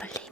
Blink.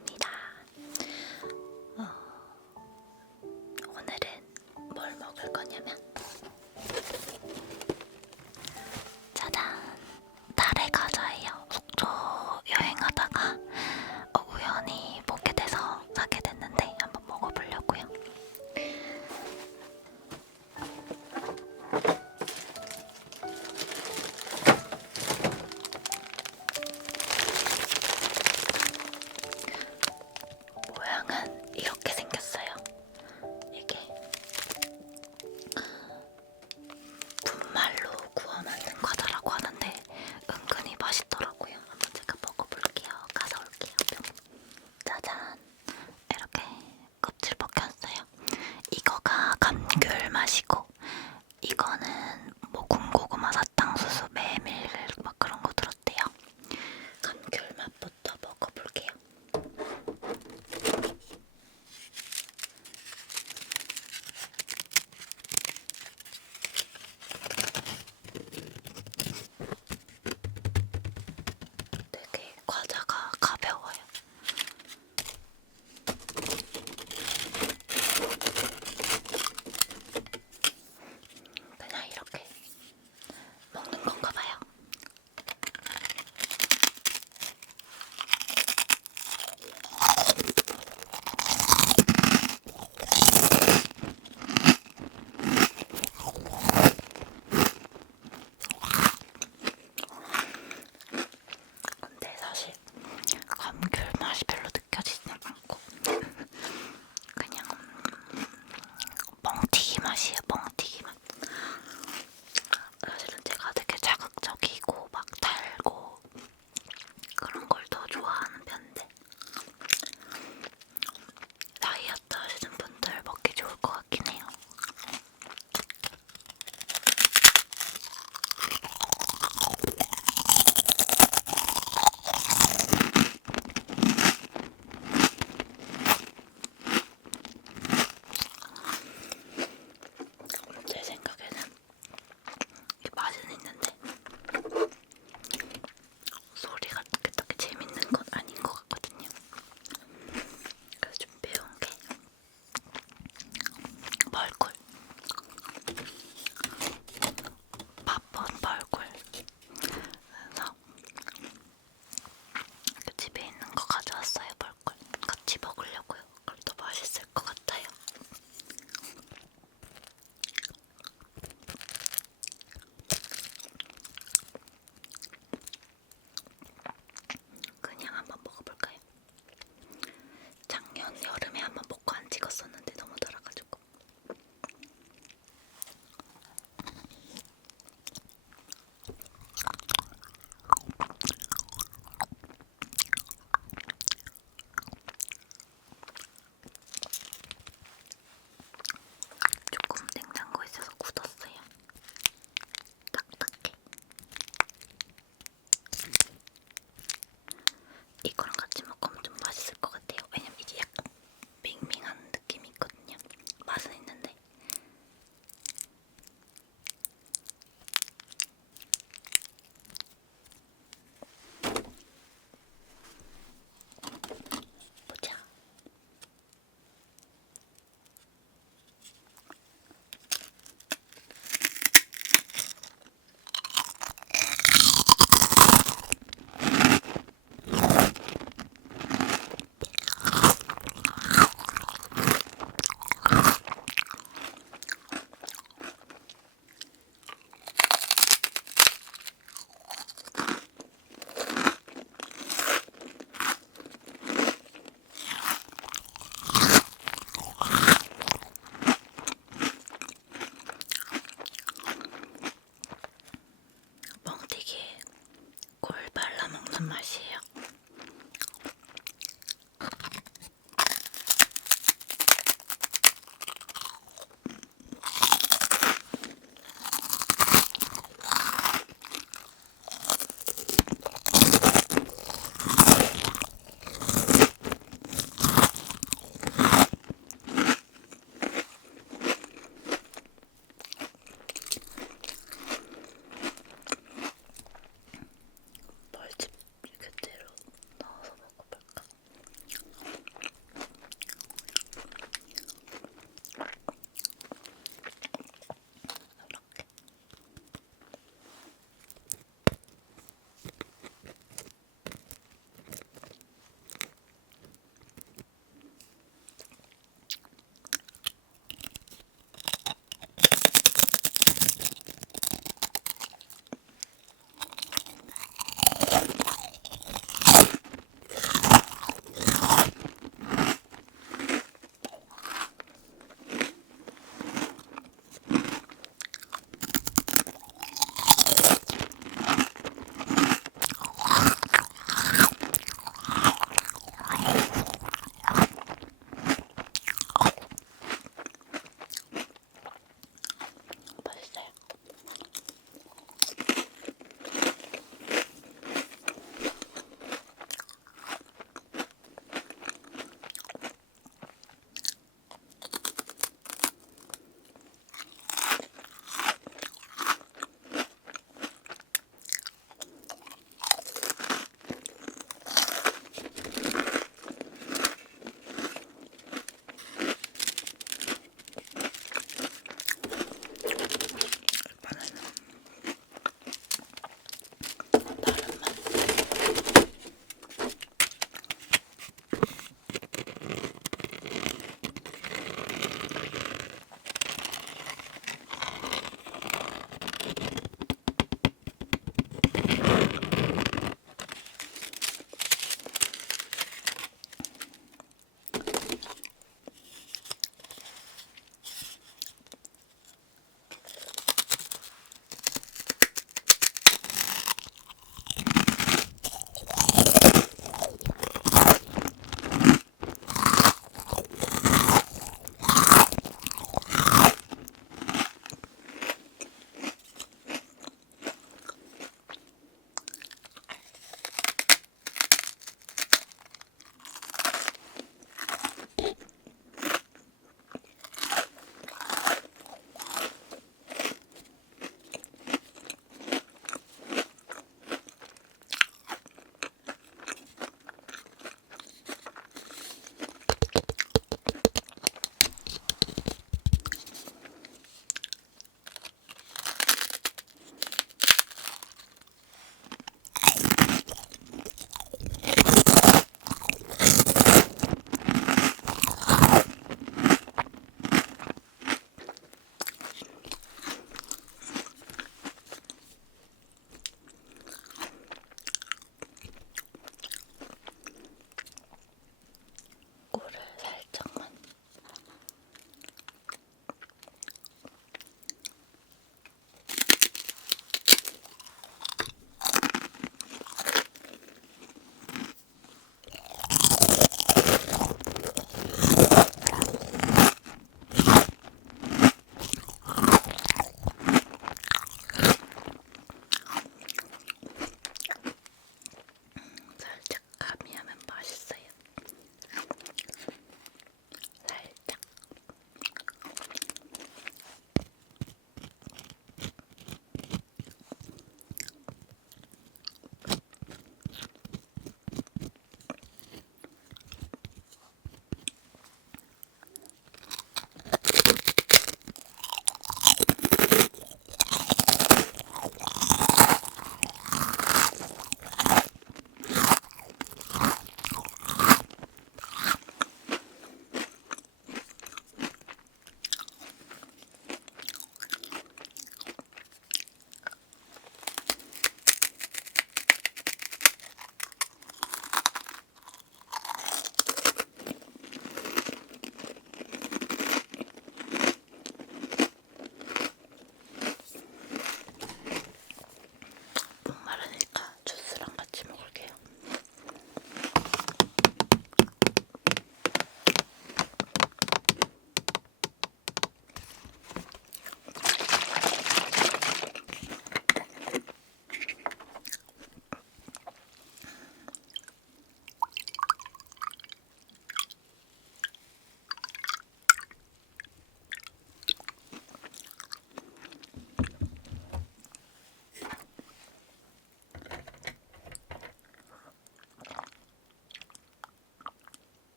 ましい。